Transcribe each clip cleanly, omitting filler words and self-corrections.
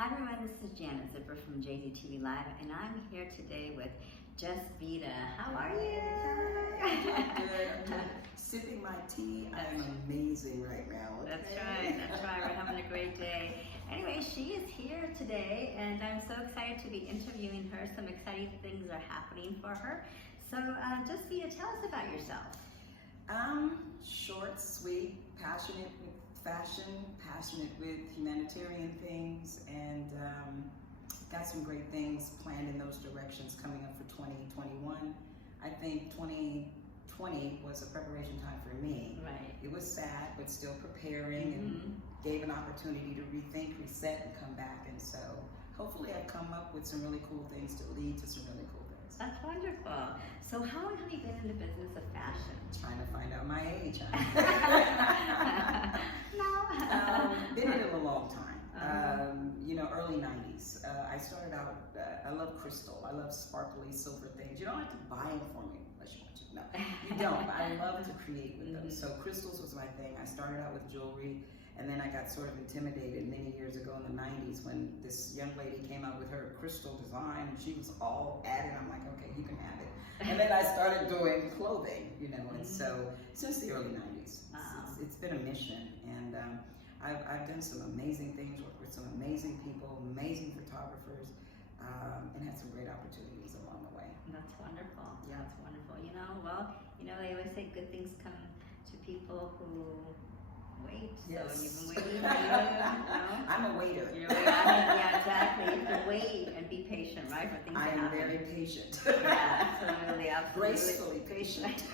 Hi everyone, this is Janet Zipper from JZTVlive, and I'm here today with Just Vida. How are you? Good. Sipping my tea. I'm amazing right now. Okay? That's right. We're having a great day. Anyway, she is here today, and I'm so excited to be interviewing her. Some exciting things are happening for her. So, Just Vida, tell us about yourself. Short, sweet, passionate with fashion, passionate with humanitarian things, and got some great things planned in those directions coming up for 2021. I think 2020 was a preparation time for me. Right. It was sad, but still preparing, and gave an opportunity to rethink, reset, and come back. And so hopefully I've come up with some really cool things to lead to some really cool things. That's wonderful. So how long have you been in the business of fashion? Trying to find out my age. No. Been in it a long time. Early 90s. I started out, I love crystal. I love sparkly silver things. You don't have to buy them for me unless you want to. No, you don't. But I love to create with them. So crystals was my thing. I started out with jewelry, and then I got sort of intimidated many years ago in the 90s when this young lady came out with her crystal design, and she was all at it. I'm like, okay, you can have it. And then I started doing clothing, and so since the early 90s, it's been a mission, and I've done some amazing things, worked with some amazing people, amazing photographers, and had some great opportunities along the way. That's wonderful. Yeah. That's wonderful. They always say good things come to people who wait. Yes. So you've been waiting. I'm a waiter. Yeah, exactly. You have to wait and be patient, right, for things to happen. I am very patient. Yeah, absolutely. Gracefully patient.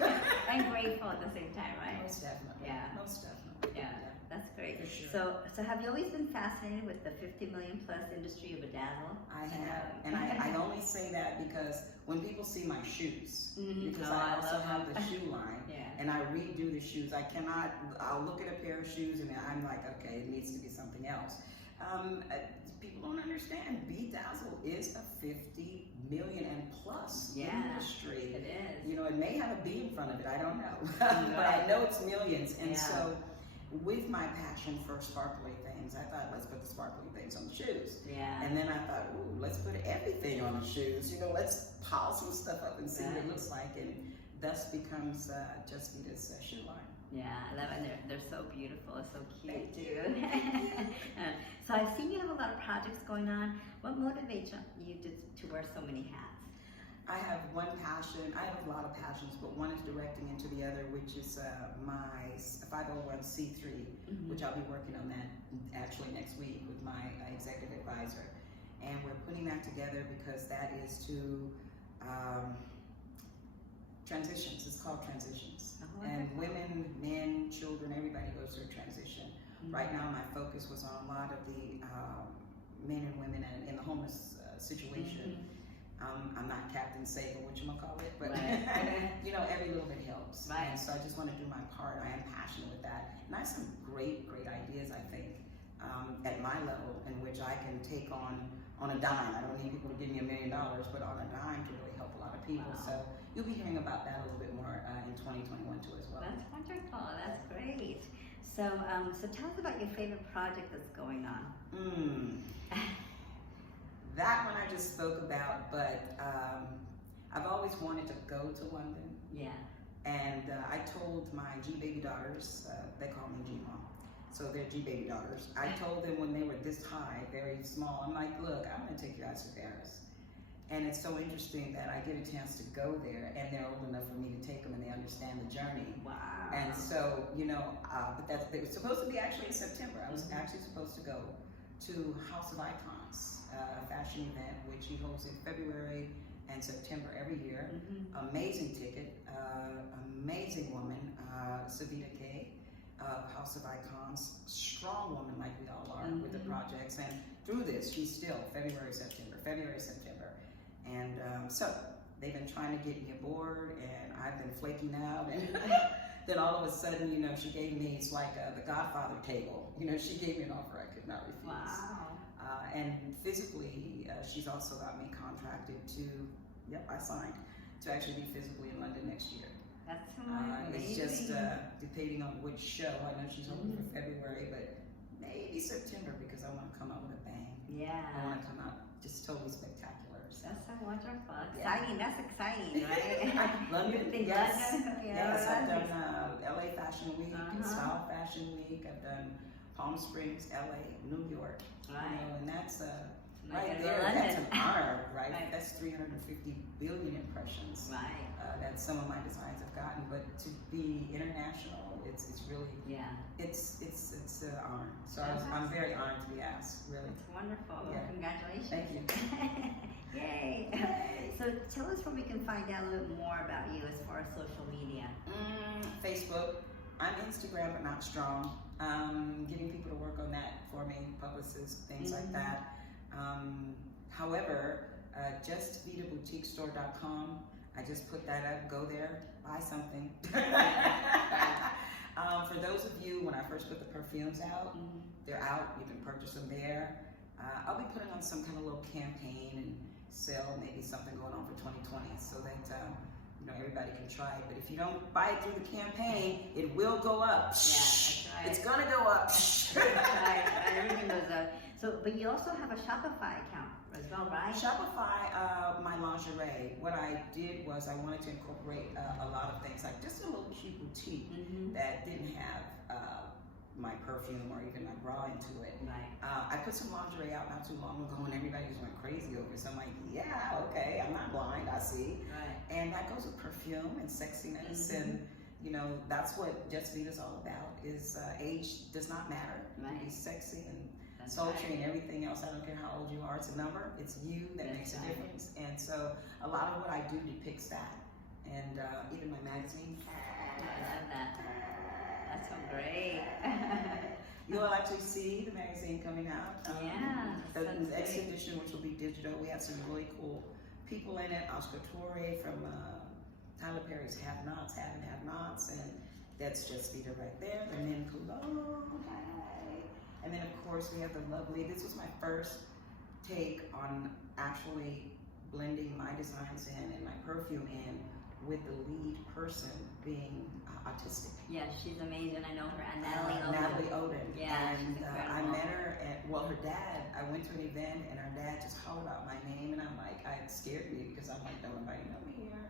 And grateful at the same time, right? Most definitely. Yeah. Most definitely. Yeah. That's great. For sure. So have you always been fascinated with the 50 million plus industry of bedazzle? I have, and I only say that because when people see my shoes, because I also have the shoe line, and I redo the shoes. I'll look at a pair of shoes and I'm like, okay, it needs to be something else. People don't understand, bedazzle is a 50 million and plus industry. It is. It may have a B in front of it, I don't know, but I know it's millions, and so with my passion for sparkly things, I thought, let's put the sparkly things on the shoes. Yeah. And then I thought, ooh, let's put everything on the shoes. Let's pile some stuff up and see what it looks like. And thus becomes Just Vida's shoe line. Yeah, I love it. They're so beautiful. It's so cute, Thank too. So I've seen you have a lot of projects going on. What motivates you to wear so many hats? I have one passion. I have a lot of passions, but one is directing into the other, which is my 501c3, which I'll be working on that actually next week with my executive advisor. And we're putting that together because that is to transitions. It's called transitions. And women, men, children, everybody goes through a transition. Right now, my focus was on a lot of the men and women in the homeless situation. I'm not Captain Sable, whatchamacallit, but every little bit helps. Right. And so I just want to do my part. I am passionate with that. And I have some great ideas, I think, at my level, in which I can take on a dime. I don't need people to give me $1 million, but on a dime to really help a lot of people. So you'll be hearing about that a little bit more in 2021 too as well. That's wonderful. That's great. So tell us about your favorite project that's going on. That one I just spoke about, but I've always wanted to go to London. Yeah. And I told my G-baby daughters, they call me G-mom, so they're G-baby daughters. I told them when they were this high, very small, I'm like, look, I'm gonna take you out to Paris. And it's so interesting that I get a chance to go there, and they're old enough for me to take them, and they understand the journey. Wow. And so, but it was supposed to be actually in September. I was actually supposed to go to House of Icons, a fashion event, which he holds in February and September every year. Amazing ticket, amazing woman, Savita K of House of Icons, strong woman like we all are with the projects. And through this, she's still February, September. And so they've been trying to get me aboard, and I've been flaking out. And then all of a sudden, she gave me, it's like the Godfather table. She gave me an offer I could not refuse. Wow. And physically, she's also got me contracted to, I signed, to actually be physically in London next year. That's amazing. It's just depending on which show. I know she's hoping for February, but maybe September, because I want to come out with a bang. Yeah. I want to come out just totally spectacular. So. That's so wonderful. Yeah. Exciting. That's exciting, right? London, Think yes. London? Yes, I've London. done LA Fashion Week, Style Fashion Week. I've done Palm Springs, LA, New York. Right. You know, and that's Right right there. London. That's an honor, right? Right. That's 350 billion impressions Right. that some of my designs have gotten. But to be international, it's really it's an honor. So I'm very honored to be asked. Really. It's wonderful. Yeah. Congratulations. Thank you. Yay. So tell us where we can find out a little more about you as far as social media. Facebook. I'm Instagram, but not strong. Getting people to work on that for me, publicists, things like that. However, JZTVlive.com. I just put that up. Go there, buy something. For those of you, when I first put the perfumes out, they're out. You can purchase them there. I'll be putting on some kind of little campaign and sell maybe something going on for 2020, so that everybody can try it. But if you don't buy it through the campaign, it will go up. Yeah, that's right. It's gonna go up. That's right. Everything goes up. So, but you also have a Shopify account as well, right? Shopify, my lingerie. What I did was I wanted to incorporate a lot of things, like just a little cute boutique that didn't have my perfume or even my bra into it. Right. I put some lingerie out not too long ago, and everybody just went crazy over it. So I'm like, yeah, okay, I'm not blind, I see. Right. And that goes with perfume and sexiness, and that's what JZTVlive is all about. Is age does not matter. You can be sexy and sultry and everything else. I don't care how old you are. It's a number. It's you that makes a difference. And so a lot of what I do depicts that. And even my magazine. I love that. That's so great. You will actually see the magazine coming out. The next edition, which will be digital. We have some really cool people in it. Oscar Torre from Tyler Perry's Have Nots, and that's JZTVlive right there. The men Cologne. And then of course we have the lovely, this was my first take on actually blending my designs in and my perfume in with the lead person being autistic. Yeah, she's amazing. I know her. And Natalie Oden. Yeah, and I met her at, her dad, I went to an event and her dad just hollered out my name, and I'm like, it scared me because I'm like, don't nobody know me here.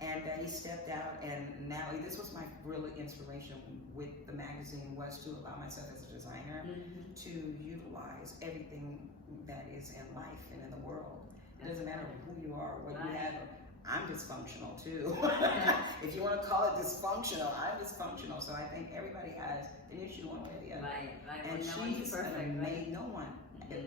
And he stepped out, and Natalie, this was my real inspiration with the magazine, was to allow myself as a designer to utilize everything that is in life and in the world. It doesn't matter who you are, what you have. I'm dysfunctional too. If you want to call it dysfunctional, I'm dysfunctional. So I think everybody has an issue one way or the other. Right. And no one's perfect. No one.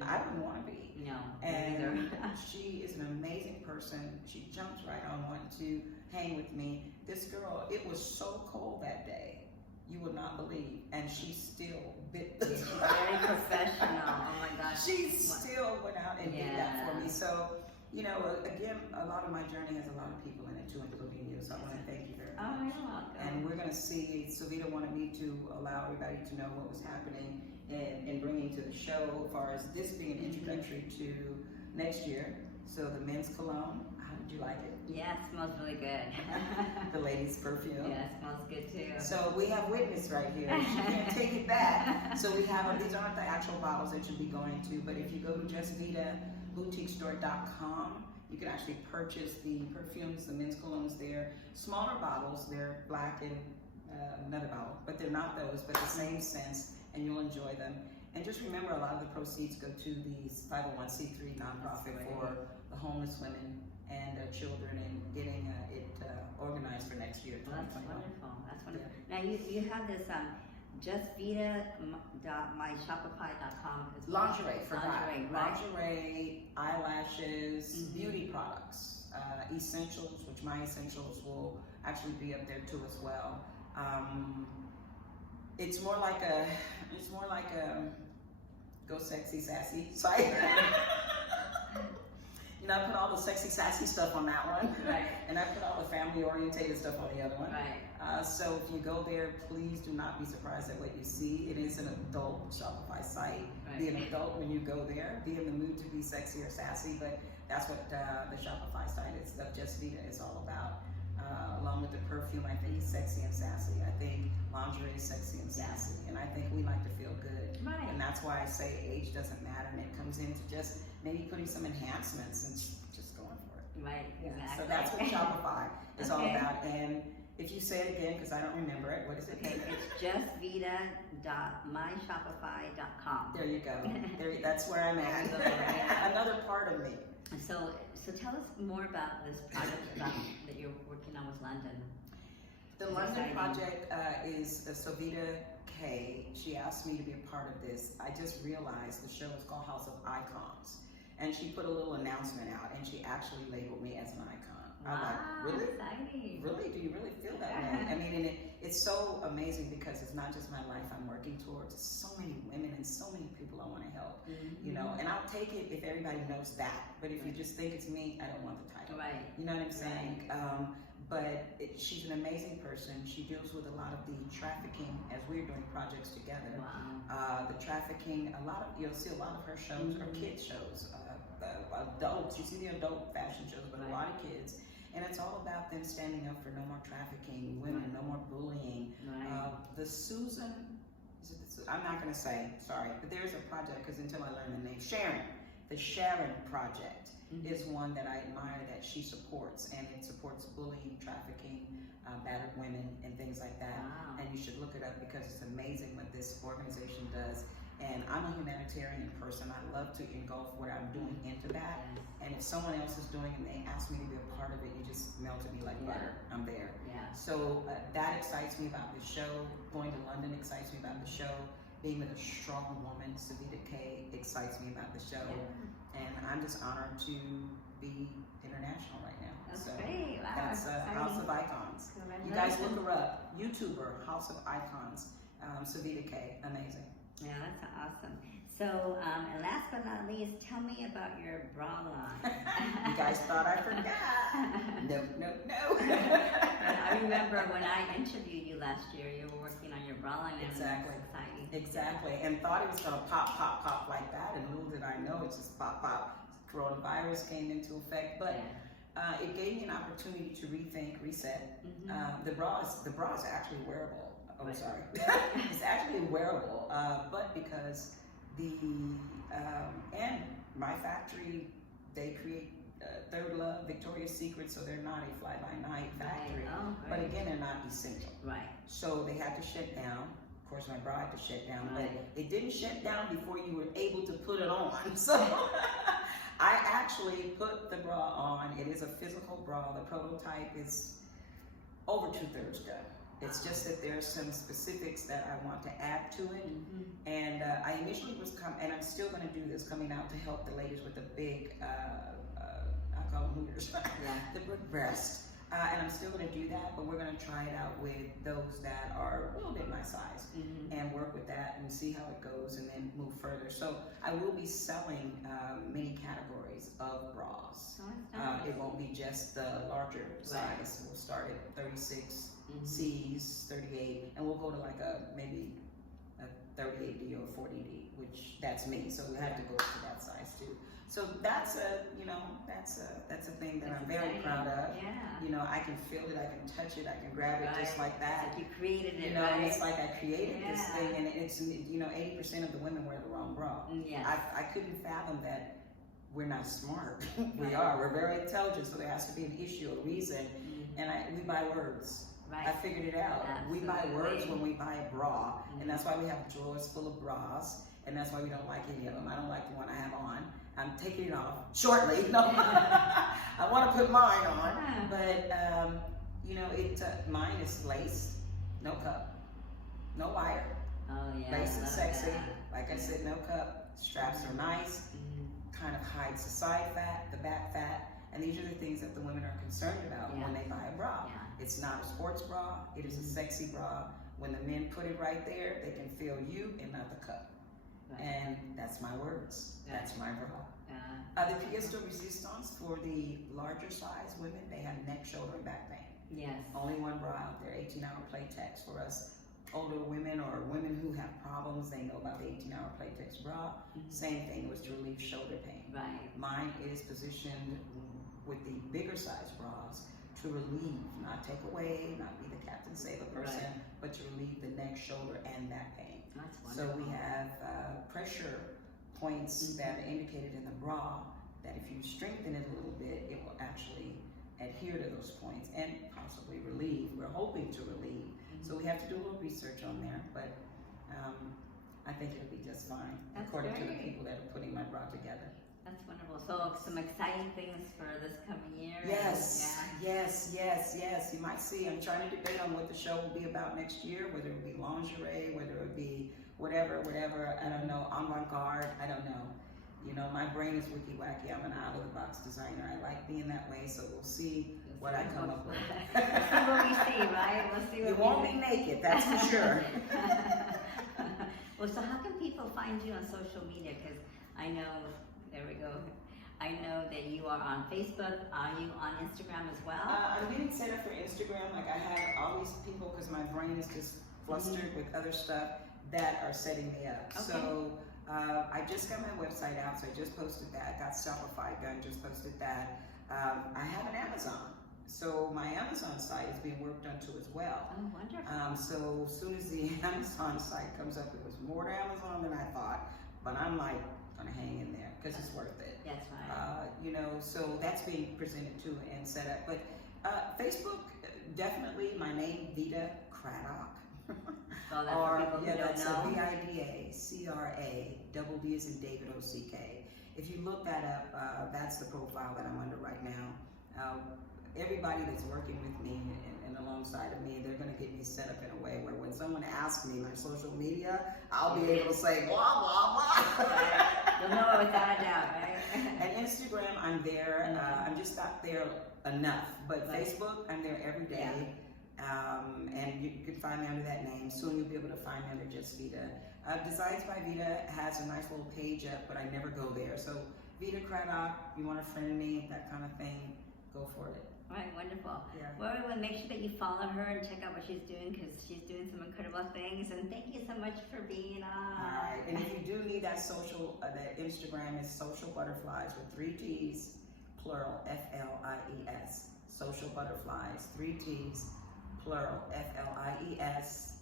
I wouldn't want to be. No. And she is an amazing person. She jumps right on wanting to hang with me. This girl, it was so cold that day, you would not believe, and she still bit. She's very professional. Oh my gosh. She still went out and did that for me. So, again, a lot of my journey has a lot of people in it too, including you. So I want to thank you very much. Oh, you're welcome. And we're going to see. Vida wanted me to allow everybody to know what was happening and bringing to the show, as far as this being an introductory to next year. So the men's cologne. How did you like it? Yeah, it smells really good. The ladies' perfume. Yeah, it smells good too. So we have witness right here. She can't take it back. So we have, these aren't the actual bottles that you'll be going to, but if you go to JZTVlive.com, you can actually purchase the perfumes, the men's colognes there. Smaller bottles, they're black and another bottle, but they're not those, but the same scents, and you'll enjoy them. And just remember, a lot of the proceeds go to the 501c3 nonprofit for the homeless women and their children, and getting it organized for next year. That's wonderful. That's wonderful. Now you have this JZTVlive.myshopify.com. Lingerie, right? Lingerie, eyelashes, beauty products, essentials, which my essentials will actually be up there too as well. It's more like a go sexy sassy site. I put all the sexy sassy stuff on that one, and I put all the family orientated stuff on the other one. So if you go there, please do not be surprised at what you see. It is an adult Shopify site. Be an adult when you go there. Be in the mood to be sexy or sassy, but that's what the Shopify site is. JZTVlive is all about. Along with the perfume, I think it's sexy and sassy. I think lingerie is sexy and sassy, and I think we like to feel good. And that's why I say age doesn't matter, and it comes comes into just maybe putting some enhancements and just going for it. Right, exactly. So that's what Shopify is all Okay. about. And if you say it again, because I don't remember it, what is it? Okay, it's justvita.myshopify.com. There you go. That's where I'm at. Yeah. Another part of me. So tell us more about this project that you're working on with London. The London project is Vida K. She asked me to be a part of this. I just realized the show is called House of Icons. And she put a little announcement out, and she actually labeled me as an icon. Wow, I'm like, really? exciting. Really? Do you really feel that way? I mean, and it's so amazing because it's not just my life I'm working towards. It's so many women and so many people I want to help. You know, and I'll take it if everybody knows that. But if you just think it's me, I don't want the title. Right. You know what I'm saying? She's an amazing person. She deals with a lot of the trafficking as we're doing projects together. Wow. The trafficking, you'll see a lot of her shows are kids shows, adults. You see the adult fashion shows, but a lot of kids. And it's all about them standing up for no more trafficking, women, no more bullying. I'm not going to say, sorry, but there's a project, because until I learn the name, the Sharon Project is one that I admire that she supports, and it supports bullying, trafficking, battered women, and things like that. Wow. And you should look it up because it's amazing what this organization does. And I'm a humanitarian person. I love to engulf what I'm doing into that. And if someone else is doing it and they ask me to be a part of it, you just melt to me like butter. I'm there. Yeah. So that excites me about the show. Going to London excites me about the show. Being with a strong woman, Vida K, excites me about the show. Yeah. And I'm just honored to be international right now. That's so great. Wow, that's House of Icons. You guys look her up. YouTuber, House of Icons. Vida K, amazing. Yeah, that's awesome. So, and last but not least, tell me about your bra line. You guys thought I forgot. No. I remember when I interviewed you last year, you were working on your bra line. Exactly. It was exciting. Exactly. And thought it was going to pop like that. And little did I know it's just pop. Coronavirus came into effect. But it gave me an opportunity to rethink, reset. The bra is actually wearable. Oh, sorry. It's actually wearable, but because and my factory, they create Third Love, Victoria's Secret, so they're not a fly-by-night factory. Right. Oh, but again, they're not essential. Right. So they had to shut down. Of course, my bra had to shut down, but it didn't shut down before you were able to put it on. So I actually put the bra on. It is a physical bra. The prototype is over 2/3 done. It's just that there's some specifics that I want to add to it. And I initially and I'm still going to do this, coming out to help the ladies with the big, I call them hooters, the big breast. And I'm still going to do that, but we're going to try it out with those that are a little bit my size and work with that and see how it goes and then move further. So I will be selling many categories of bras. It won't be just the larger size. We'll start at 36 C's, 38, and we'll go to like maybe a 38D or 40D, which that's me. So we have to go to that size too. So that's a thing that I'm very proud of. Yeah. You know, I can feel it, I can touch it, I can grab it just like that. Like you created it, you know, and it's like I created this thing, and it's 80% of the women wear the wrong bra. I couldn't fathom that. We're not smart. We are. We're very intelligent, so there has to be an issue, a reason, and we buy words. I figured it out. Absolutely. We buy words when we buy a bra, and that's why we have drawers full of bras, and that's why we don't like any of them. I don't like the one I have on. I'm taking it off shortly. No, I want to put mine on, but mine is lace, no cup, no wire. Oh yeah. Lace is sexy. Like I said, no cup. Straps are nice. Kind of hides the side fat, the back fat, and these are the things that the women are concerned about when they buy a bra. It's not a sports bra, it is a sexy bra. When the men put it right there, they can feel you and not the cup. And that's my words. That's my bra. The pièce de résistance for the larger size women, they have neck, shoulder, and back pain. Yes. Only one bra out there, 18-hour Playtex for us. Older women or women who have problems, they know about the 18-hour Playtex bra. Same thing, it was to relieve shoulder pain. Mine is positioned with the bigger size bras to relieve, not take away, not be the Captain Save a person, but to relieve the neck, shoulder, and back pain. That's so wonderful. we have pressure points that are indicated in the bra, that if you strengthen it a little bit, it will actually adhere to those points and possibly relieve. We're hoping to relieve. So we have to do a little research on there, but I think it'll be just fine, according to the people that are putting my bra together. That's wonderful. So some exciting things for this coming year. Yes, yes. You might see, I'm trying to debate on what the show will be about next year, whether it be lingerie, whether it be whatever, I don't know, avant-garde, I don't know. You know, my brain is wiki-wacky. I'm an out-of-the-box designer. I like being that way, so we'll see what I come up with. We'll see what we see, right? We'll see what You won't be naked, that's for sure. Well, so how can people find you on social media? Because I know, there we go. I know that you are on Facebook. Are you on Instagram as well? I'm getting set up for Instagram. Like I have all these people, because my brain is just flustered with other stuff, that are setting me up. Okay. So I just got my website out, so I just posted that. Got Shopify done, just posted that. I have an Amazon. So my Amazon site is being worked on too as well. Oh, wonderful. So as soon as the Amazon site comes up, it was more to Amazon than I thought, but I'm like gonna hang in there because it's worth it. That's right. You know, so that's being presented too and set up. But Facebook, definitely my name, Vida Craddock. So that's for people who don't that's know. VIDA, double D as in David, OCK. If you look that up, that's the profile that I'm under right now. Everybody that's working with me and alongside of me, they're going to get me set up in a way where when someone asks me my social media, I'll be able to say blah, blah, blah. You'll know it without a doubt, right? And Instagram, I'm there. I'm just not there enough. But Right. Facebook, I'm there every day. And you can find me under that name. Soon you'll be able to find me under just Vida. Designs by Vida has a nice little page up, but I never go there. So Vida Craddock, you want to friend me, that kind of thing, go for it. All right, wonderful. Yeah. Well, everyone, make sure that you follow her and check out what she's doing, because she's doing some incredible things. And thank you so much for being on. All right, and if you do need that social, that Instagram is Social Butterflies with 3 T's, plural, F-L-I-E-S. Social Butterflies, 3 T's, plural, F-L-I-E-S.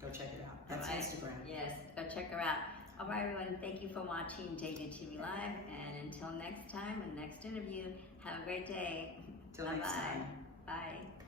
Go check it out. That's All right. Instagram. Yes, go check her out. All right, everyone, thank you for watching JZTV Live. And until next time and next interview, have a great day. Till next time. Bye.